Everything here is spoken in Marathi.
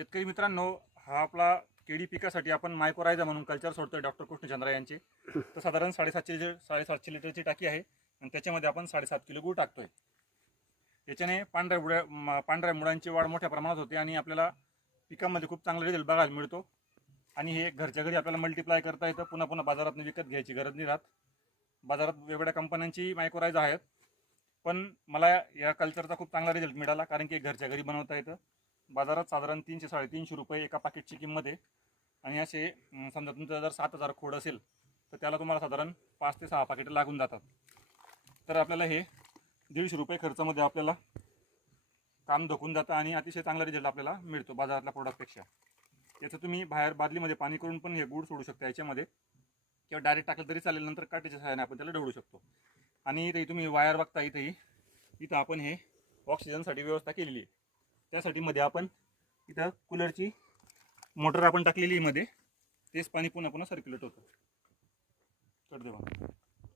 शेतकरी मित्रांनो, हा आपला केळी पिकासाठी आपण मायकोरायझा म्हणून कल्चर सोडतोय डॉक्टर कृष्णचंद्र यांचे. तर साधारण 750 लिटरची टाकी आहे आणि त्याच्यामध्ये आपण 7.5 किलो गूळ टाकतोय. त्याच्याने पांढऱ्या मुळांची वाढ मोठ्या प्रमाणात होते आणि आपल्याला पिकामध्ये खूप चांगला रिझल्ट बघायला मिळतो. आणि हे घरच्या घरी आपल्याला मल्टिप्लाय करता येतं. पुन्हा पुन्हा बाजारात विकत घ्यायची गरज नाही राहत. बाजारात वेगवेगळ्या कंपन्यांची मायकोरायझा आहेत, पण मला या कल्चरचा खूप चांगला रिझल्ट मिळाला, कारण की घरच्या घरी बनवता येतं. बाजारात साधारण 300-350 रुपये एका पॅकेटची किंमत आहे. आणि असे समजा तुमचं जर 7,000 खोड असेल तर त्याला तुम्हाला साधारण 5 ते 6 पाकिटं लागून जातात. तर आपल्याला हे 150 रुपये खर्चामध्ये आपल्याला काम धकून जातं आणि अतिशय चांगला रिझल्ट आपल्याला मिळतो बाजारातल्या प्रोडक्टपेक्षा. याचं तुम्ही बाहेर बादलीमध्ये पाणी करून पण हे गूळ सोडू शकता याच्यामध्ये, किंवा डायरेक्ट टाकलं तरी चालेल. नंतर काठीच्या सहाय्याने आपण त्याला ढवळू शकतो. आणि इथे तुम्ही वायर बघता, इथं आपण हे ऑक्सिजनसाठी व्यवस्था केलेली आहे. त्यासाठी मध्ये आपण इथं कूलरची मोटर आपण टाकलेली मध्ये, तेच पाणी पुन्हा पुन्हा सर्क्युलेट होतं. कट दे बघा.